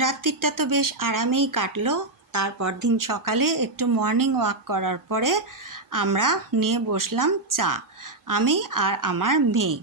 রাত্রিটা তো বেশ আরামেই কাটলো। তারপর দিন সকালে একটু মর্নিং ওয়াক করার পরে আমরা নিয়ে বসলাম চা, আমি আর আমার মেয়ে।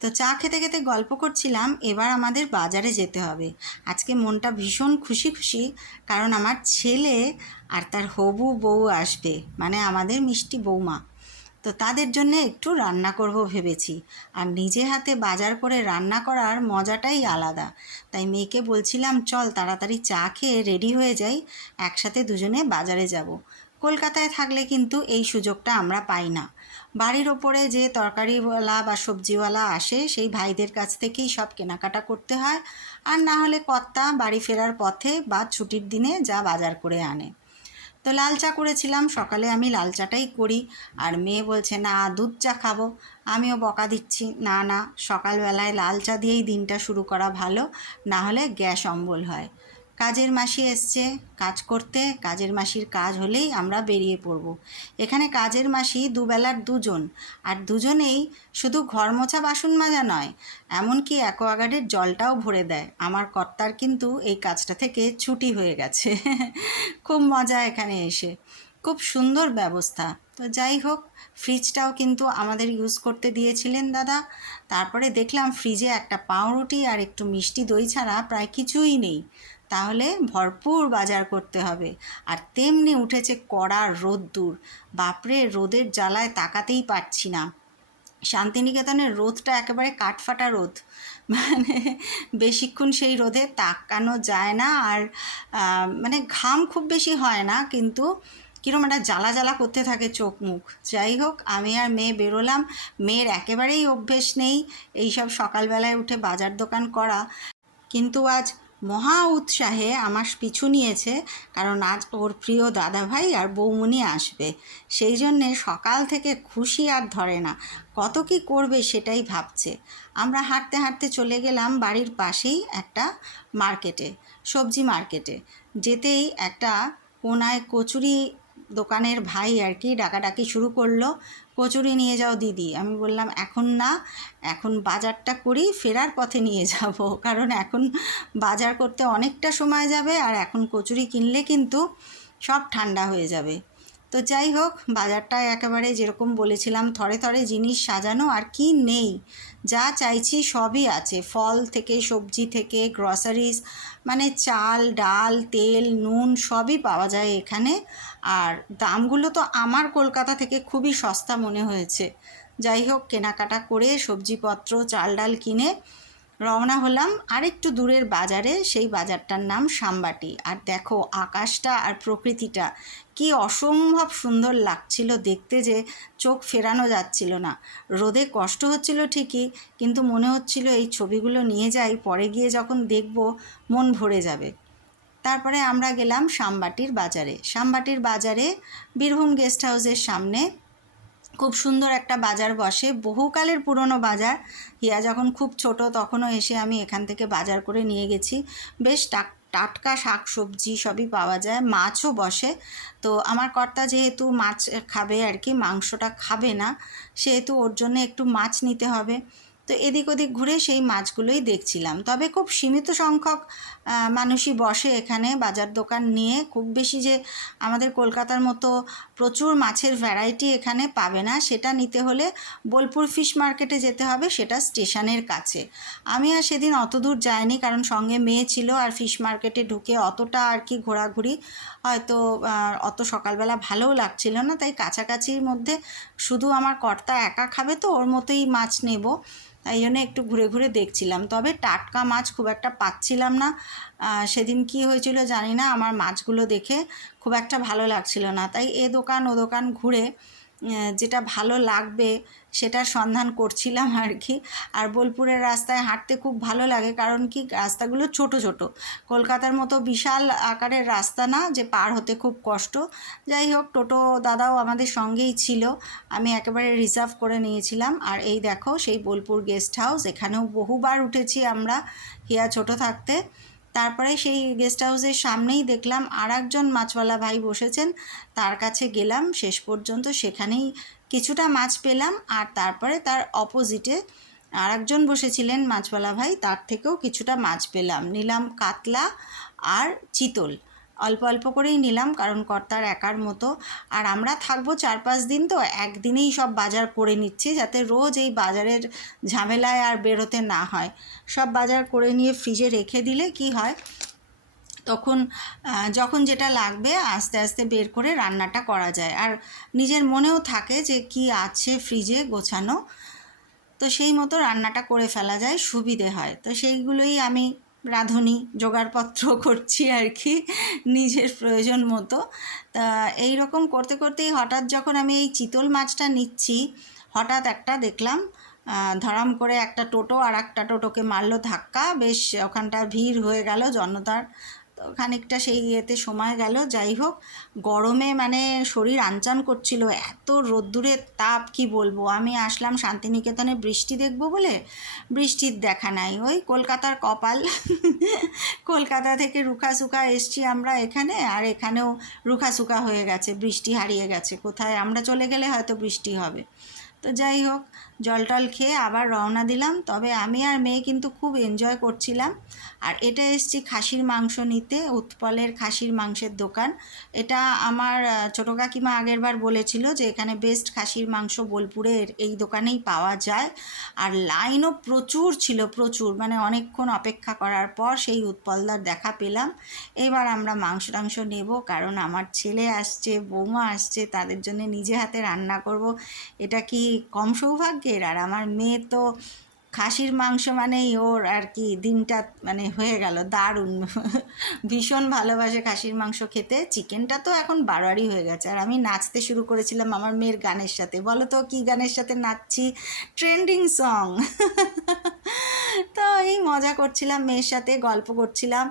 তো চা খেতে খেতে গল্প করছিলাম, এবার আমাদের বাজারে যেতে হবে। আজকে মনটা ভীষণ খুশি খুশি, কারণ আমার ছেলে আর তার হবু বউ আসবে মানে আমাদের মিষ্টি বৌমা। তো তাদের জন্য একটু রান্না করব ভেবেছি। আর নিজে হাতে বাজার করে রান্না করার মজাটাই আলাদা। তাই মেয়েকে বলছিলাম, চল তাড়াতাড়ি চা খেয়ে রেডি হয়ে যাই, একসাথে দুজনে বাজারে যাব। কলকাতায় থাকলে কিন্তু এই সুযোগটা আমরা পাই না। বাড়ির ওপরে যে তরকারিওয়ালা বা সবজিওয়ালা আসে, সেই ভাইদের কাছ থেকেই সব কেনাকাটা করতে হয়। আর না হলে কর্তা বাড়ি ফেরার পথে বা ছুটির দিনে যা বাজার করে আনে। তো লাল চা করেছিলাম, সকালে আমি লাল চাটাই করি। আর মেয়ে বলছে, না, দুধ চা খাব। আমিও বকা দিচ্ছি, না না, সকালবেলায় লাল চা দিয়েই দিনটা শুরু করা ভালো না হলে গ্যাস অম্বল হয়। কাজের মাসি এসছে, কাজ করতে, কাজের মাসির কাজ হলেই আমরা বেরিয়ে পড়ব। এখানে কাজের মাসি দুবেলার দুজন, আর দুজনেই শুধু ঘর মোছা বাসন মাজা নয়, এমনকি অ্যাকোয়াগার্ডের জলটাও ভরে দেয়। আমার কর্তার কিন্তু এই কাজটা থেকে ছুটি হয়ে গেছে। খুব মজা এখানে এসে। খুব সুন্দর ব্যবস্থা। তো যাই হোক, ফ্রিজটাও কিন্তু আমাদের ইউজ করতে দিয়েছিলেন দাদা। তারপরে দেখলাম ফ্রিজে একটা পাউরুটি আর একটু মিষ্টি দই ছাড়া প্রায় কিছুই নেই। তাহলে ভরপুর বাজার করতে হবে। আর তেমনি উঠেছে কড়া রোদ্দুর। বাপরে, রোদের জ্বালায় তাকাতেই পারছি না। শান্তিনিকেতনের রোদটা একেবারে কাঠফাটা রোদ। মানে বেশিক্ষণ সেই রোদে তাকানো যায় না আর মানে ঘাম খুব বেশি হয় না, কিন্তু কীরকম একটা জ্বালা জ্বালা করতে থাকে চোখ মুখ। যাই হোক, আমি আর মেয়ে বেরোলাম। মেয়ের একেবারেই অভ্যেস নেই এইসব সকালবেলায় উঠে বাজার দোকান করা। কিন্তু আজ মহা উৎসাহে আমার পিছু নিয়েছে, কারণ আজ ওর প্রিয় দাদাভাই আর বৌমনি আসবে। সেই জন্যে সকাল থেকে খুশি আর ধরে না, কত কি করবে সেটাই ভাবছে। আমরা হাঁটতে হাঁটতে চলে গেলাম বাড়ির পাশেই একটা মার্কেটে, সবজি মার্কেটে। যেতেই একটা কোনায় কচুরি দোকানের ভাই আর কি ডাকাডাকি শুরু করল, কচুরি নিয়ে যাও দিদি। আমি বললাম, এখন না, এখন বাজারটা করি, ফেরার পথে নিয়ে যাব। কারণ এখন বাজার করতে অনেকটা সময় যাবে আর এখন কচুরি কিনলে কিন্তু সব ঠান্ডা হয়ে যাবে। তো যাই হোক, বাজারটা একেবারে যেরকম বলেছিলাম, থরে থরে জিনিস সাজানো আর কি নেই। যা চাইছি সবই আছে। ফল থেকে, সবজি থেকে গ্রসারিজ মানে চাল, ডাল, তেল, নুন সবই পাওয়া যায় এখানে। আর দামগুলো তো আমার কলকাতা থেকে খুবই সস্তা মনে হয়েছে। যাই হোক, কেনাকাটা করে সবজিপত্র, চাল ডাল কিনে রওনা হলাম আরেকটু দূরের বাজারে, সেই বাজারটার নাম সাম্বাটি। আর দেখো, আকাশটা আর প্রকৃতিটা, কি অসম্ভব সুন্দর লাগছিল দেখতে যে চোখ ফেরানো যাচ্ছিল না। রোদে কষ্ট হচ্ছিল ঠিকই, কিন্তু মনে হচ্ছিল এই ছবিগুলো নিয়ে যাই, পরে গিয়ে যখন দেখব মন ভরে যাবে। তারপরে আমরা গেলাম সাম্বাটির বাজারে। সাম্বাটির বাজারে বীরভূম গেস্ট হাউসের সামনে খুব সুন্দর একটা বাজার বসে। বহুকালের পুরনো বাজার। হিয়া যখন খুব ছোট তখনও এসে আমি এখান থেকে বাজার করে নিয়ে গেছি। বেশ টাক টাটকা শাক সবজি সবই পাওয়া যায়, মাছও বসে। তো আমার কর্তা যেহেতু মাছ খাবে আর কি, মাংসটা খাবে না, সেহেতু ওর জন্য একটু মাছ নিতে হবে। তো এদিক ওদিক ঘুরে সেই মাছগুলোই দেখছিলাম। তবে খুব সীমিত সংখ্যক মানুষই বসে এখানে বাজার দোকান নিয়ে। খুব বেশি যে আমাদের কলকাতার মতো প্রচুর মাছের ভ্যারাইটি এখানে পাবে না, সেটা নিতে হলে বোলপুর ফিশ মার্কেটে যেতে হবে, সেটা স্টেশনের কাছে। আমি আর সেদিন অত দূর যাইনি, কারণ সঙ্গে মেয়ে ছিল আর ফিশ মার্কেটে ঢুকে অতটা আর কি ঘোরাঘুরি হয়তো অত সকালবেলা ভালোও লাগছিল না। তাই কাছাকাছির মধ্যে শুধু আমার কর্তা একা খাবে তো, ওর মতোই মাছ নেব। তাই জন্য একটু ঘুরে ঘুরে দেখছিলাম। তবে টাটকা মাছ খুব একটা পাচ্ছিলাম না। সেদিন কি হয়েছিল জানি না। আমার মাছগুলো দেখে খুব একটা ভালো লাগছিল না। তাই এ দোকান ও দোকান ঘুরে যেটা ভালো লাগবে সেটার সন্ধান করছিলাম আর কি। আর বোলপুরের রাস্তায় হাঁটতে খুব ভালো লাগে কারণ কি, রাস্তাগুলো ছোট ছোট। কলকাতার মতো বিশাল আকারের রাস্তা না যে পার হতে খুব কষ্ট। যাই হোক, টোটো দাদাও আমাদের সঙ্গেই ছিল। আমি একেবারে রিজার্ভ করে নিয়েছিলাম। আর এই দেখো, সেই বোলপুর গেস্ট হাউস এখানেও বহুবার উঠেছি আমরা, হিয়া ছোট থাকতে। তারপরে সেই গেস্ট হাউসের সামনেই দেখলাম আর একজন মাছওয়ালা ভাই বসেছেন। তার কাছে গেলাম, শেষ পর্যন্ত সেখানেই কিছুটা মাছ পেলাম আর তারপরে তার অপোজিটে আর একজন বসেছিলেন মাছওয়ালা ভাই, তার থেকেও কিছুটা মাছ পেলাম। নিলাম কাতলা আর চিতল। অল্প অল্প করেই নিলাম, কারণ কর্তার একার মতো। আর আমরা থাকব চার পাঁচ দিন, তো একদিনেই সব বাজার করে নিচ্ছি, যাতে রোজ এই বাজারের ঝামেলায় আর বেরোতে না হয়। সব বাজার করে নিয়ে ফ্রিজে রেখে দিলে কি হয়? তখন যখন যেটা লাগবে, আস্তে আস্তে বের করে রান্নাটা করা যায়। আর নিজের মনেও থাকে যে কি আছে ফ্রিজে গোছানো। তো সেই মতো রান্নাটা করে ফেলা যায়, সুবিধে হয়। তো সেইগুলোই আমি রাঁধুনি জোগাড়পত্র করছি আর কি, নিজের প্রয়োজন মতো। তা এই রকম করতে করতেই হঠাৎ যখন আমি এই চিতল মাছটা নিচ্ছি, হঠাৎ একটা দেখলাম ধরাম করে একটা টোটো আর একটা টোটোকে মারলো ধাক্কা, বেশ ওখানটা ভিড় হয়ে গেল জনতার। খানিকটা সেই ইয়েতে সময় গেল। যাই হোক, গরমে মানে শরীর আনচান করছিল, এত রোদ্দুরের তাপ, কি বলব? আমি আসলাম শান্তিনিকেতনে বৃষ্টি দেখব বলে, বৃষ্টির দেখা নাই। ওই কলকাতার কপাল, কলকাতা থেকে রুখা সুখা এসছি আমরা এখানে, আর এখানেও রুখা সুখা হয়ে গেছে, বৃষ্টি হারিয়ে গেছে। কোথায়? আমরা চলে গেলে হয়তো বৃষ্টি হবে। তো যাই হোক জল টল খেয়ে আবার রওনা দিলাম। তবে আমি আর মেয়ে কিন্তু খুব এনজয় করছিলাম। আর এটা এসছি খাসির মাংস নিতে, উৎপলের খাসির মাংসের দোকান। এটা আমার ছোটো কাকিমা আগেরবার বলেছিল যে এখানে বেস্ট খাসির মাংস বোলপুরের এই দোকানেই পাওয়া যায়। আর লাইনও প্রচুর ছিল, প্রচুর। মানে অনেকক্ষণ অপেক্ষা করার পর সেই উৎপলদার দেখা পেলাম। এবার আমরা মাংস টাংস নেব, কারণ আমার ছেলে আসছে, বৌমা আসছে, তাদের জন্য নিজে হাতে রান্না করব। এটা কি কম সৌভাগ্যের আর আমার মেয়ে তো খাসির মাংস মানেই ওর আর কি দিনটা মানে হয়ে গেল, দারুণ। ভীষণ ভালোবাসে খাসির মাংস খেতে, চিকেনটা তো এখন বারোয়ারি হয়ে গেছে। আর আমি নাচতে শুরু করেছিলাম আমার মেয়ের গানের সাথে। বলো তো, কী গানের সাথে নাচছি? Trending song. তো এই মজা করছিলাম মেয়ের সাথে, গল্প করছিলাম,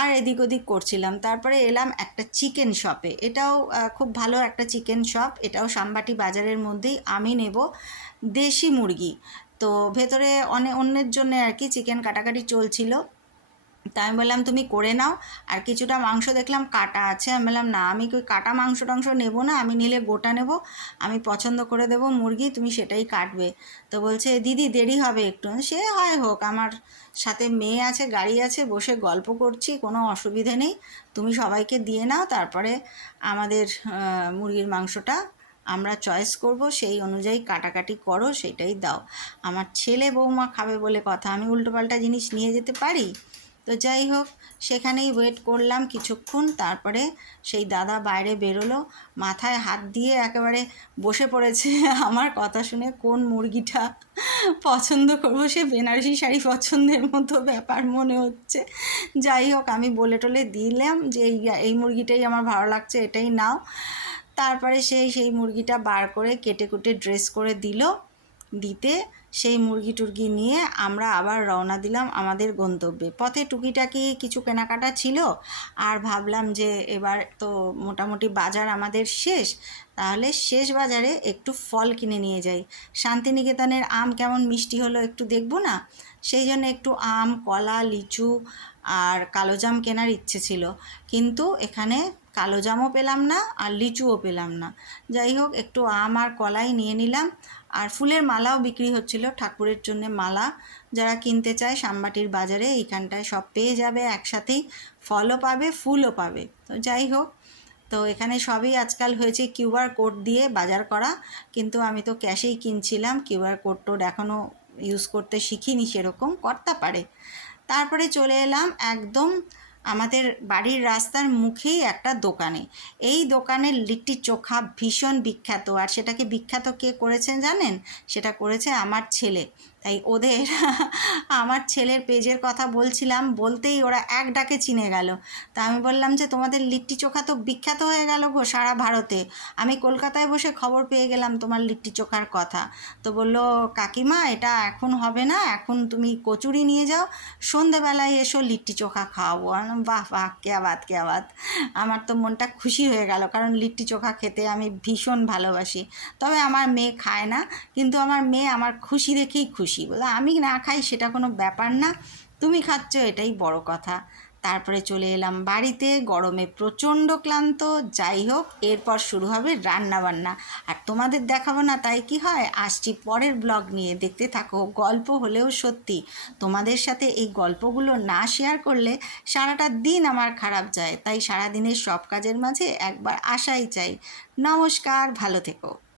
আর এদিক ওদিক করছিলাম। তারপরে এলাম একটা চিকেন শপে। এটাও খুব ভালো একটা চিকেন শপ। এটাও সাম্বাটি বাজারের মধ্যেই আমি নেব। দেশি মুরগি। তো ভেতরে অনেক অন্যের জন্য আর কি চিকেন কাটাকাটি চলছিল। তা আমি বললাম, তুমি করে নাও। আর কিছুটা মাংস দেখলাম কাটা আছে। আমি বললাম, না, আমি ওই কাটা মাংস টাংস নেব না? আমি নিলে গোটা নেব। আমি পছন্দ করে দেবো মুরগি, তুমি সেটাই কাটবে। তো বলছে, দিদি, দেরি হবে একটু। সে, হয় হোক, আমার সাথে মেয়ে আছে, গাড়ি আছে, বসে গল্প করছি, কোনো অসুবিধে নেই। তুমি সবাইকে দিয়ে নাও, তারপরে আমাদের মুরগির মাংসটা আমরা চয়েস করব, সেই অনুযায়ী কাটাকাটি করো, সেটাই দাও। আমার ছেলে বৌমা খাবে বলে কথা, আমি উল্টোপাল্টা জিনিস নিয়ে যেতে পারি? তো যাই হোক, সেখানেই ওয়েট করলাম কিছুক্ষণ, তারপরে সেই দাদা বাইরে বেরোলো, মাথায় হাত দিয়ে একেবারে বসে পড়েছে। আমার কথা শুনে কোন মুরগিটা পছন্দ করব, সে বেনারসি শাড়ি পছন্দের মতো ব্যাপার মনে হচ্ছে। যাই হোক, আমি বলে টলে দিলাম যে এই এই মুরগিটাই আমার ভালো লাগছে, এটাই নাও। তারপরে সেই সেই মুরগিটা বার করে কেটে কুটে ড্রেস করে দিল। দিতে সেই মুরগি টুরগি নিয়ে আমরা আবার রওনা দিলাম আমাদের গন্তব্যে। পথে টুকিটাকি কিছু কেনাকাটা ছিল আর ভাবলাম যে এবার তো মোটামুটি বাজার আমাদের শেষ, তাহলে শেষ বাজারে একটু ফল কিনে নিয়ে যাই। শান্তিনিকেতনের আম কেমন মিষ্টি হলো একটু দেখব না? সেই জন্য একটু আম, কলা, লিচু আর কালোজাম কেনার ইচ্ছে ছিল। কিন্তু এখানে কালোজামও পেলাম না আর লিচুও পেলাম না। যাই হোক, একটু আম আর কলাই নিয়ে নিলাম। আর ফুলের মালাও বিক্রি হচ্ছিল, ঠাকুরের জন্য মালা। যারা কিনতে চায় সামবাটির বাজারে, এইখানটায় সব পেয়ে যাবে একসাথেই। ফলও পাবে, ফুলও পাবে। তো যাই হোক, তো এখানে সবই আজকাল হয়েছে কিউআর কোড দিয়ে বাজার করা। কিন্তু আমি তো ক্যাশেই কিনছিলাম কিউআর কোড টোড এখনও ইউজ করতে শিখিনি সেরকম, কর্তা পারে। তারপরে চলে এলাম একদম আমাদের বাড়ির রাস্তার মুখেই একটা দোকানে। এই দোকানের লিট্টি চোখা ভীষণ বিখ্যাত। আর সেটাকে বিখ্যাত কে করেছেন জানেন? সেটা করেছে আমার ছেলে। তাই ওদের আমার ছেলের পেজের কথা বলছিলাম, বলতেই ওরা এক ডাকে চিনে গেল। তা আমি বললাম যে, তোমাদের লিট্টি চোখা তো বিখ্যাত হয়ে গেল গো সারা ভারতে। আমি কলকাতায় বসে খবর পেয়ে গেলাম তোমার লিট্টি চোখার কথা। তো বলল, কাকিমা, এটা এখন হবে না, এখন তুমি কচুরি নিয়ে যাও, সন্ধেবেলায় এসো লিট্টি চোখা খাওয়াবো। বাহ বাহ, কে আবাদ কে আবাদ আমার তো মনটা খুশি হয়ে গেল, কারণ লিট্টি চোখা খেতে আমি ভীষণ ভালোবাসি। তবে আমার মেয়ে খায় না, কিন্তু আমার মেয়ে আমার খুশি দেখেই খুশি। বলে, আমি না খাই, সেটা কোনো ব্যাপার না। তুমি খাচ্ছ, এটাই বড় কথা। তারপরে চলে এলাম বাড়িতে, গরমে প্রচণ্ড ক্লান্ত। যাই হোক, এরপর শুরু হবে রান্না বান্না আর তোমাদের দেখাবো না, তাই কি হয়? আসছি পরের ব্লগ নিয়ে। দেখতে থাকো, গল্প হলেও সত্যি। তোমাদের সাথে এই গল্পগুলো না শেয়ার করলে সারাটা দিন আমার খারাপ যায়। তাই সারাদিনের সব কাজের মাঝে একবার আসাই চাই। নমস্কার, ভালো থেকো।